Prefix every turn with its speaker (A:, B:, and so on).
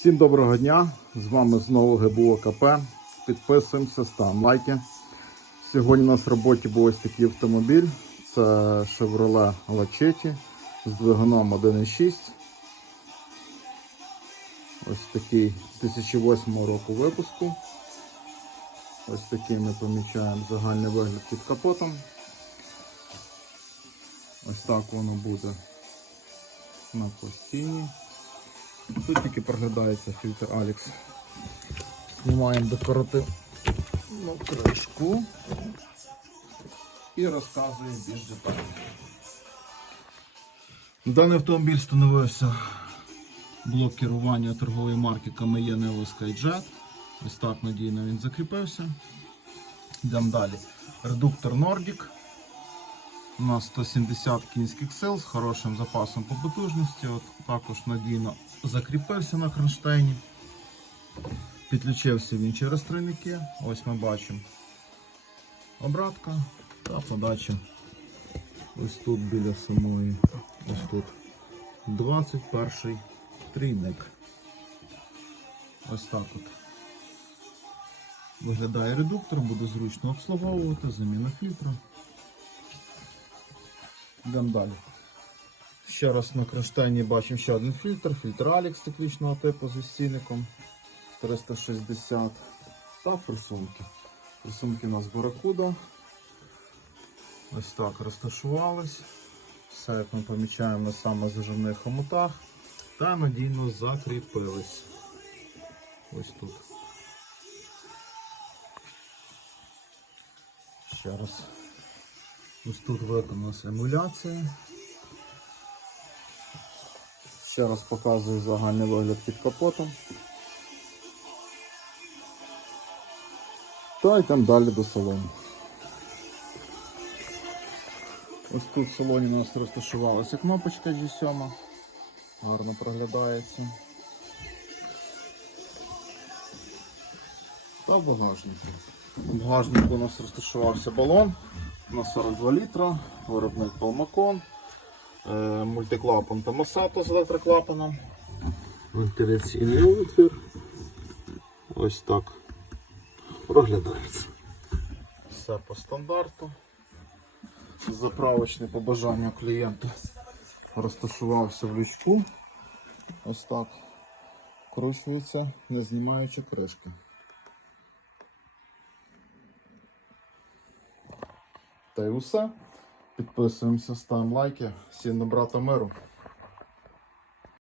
A: Всім доброго дня! З вами знову ГБО КП. Підписуємося, ставимо лайки. Сьогодні у нас в роботі був ось такий автомобіль. Це Chevrolet Lachetti з двигуном 1.6. Ось такий 2008 року випуску. Ось такий ми помічаємо загальний вигляд під капотом. Ось так воно буде на пластині. Тут тільки проглядається фільтр Alex. Знімаємо декоративну кришку і розказуємо більш детально. Даний автомобіль встановився блок керування торгової марки Kamaye Nevo Skyjet. Ось так надійно він закріпився. Йдемо далі. Редуктор Nordic. У нас 170 кінських сил з хорошим запасом по потужності. От також надійно закріпився на кронштейні. Підключився він через тройники. Ось ми бачимо обратка та подача. Ось тут біля самої, ось тут 21 трійник. Ось так от. Виглядає редуктор, буде зручно обслуговувати, заміна фільтру. Йдемо далі. Ще раз на кронштейні бачимо ще один фільтр, фільтр Alex циклічного типу зі стійником 360 та форсунки. Форсунки у нас Баракуда. Ось так розташувались. Все, як ми помічаємо саме зажимних хомутах та надійно закріпились. Ось тут. Ще раз. Ось тут виконалася емуляція. Ще раз показую загальний вигляд під капотом. Та йдемо далі до салону. Ось тут в салоні у нас розташувалася кнопочка G7. Гарно проглядається. Та багажник. В багажнику у нас розташувався балон на 42 літра, виробник Palmacon, е, мультиклапан Tomasato з електроклапаном, вентиляційний отвір. Ось так проглядається. Все по стандарту. Заправочний по бажанню клієнта розташувався в лючку. Ось так. Вкручується, не знімаючи кришки. Та й усе. Підписуємося, ставимо лайки. Всім добра та миру.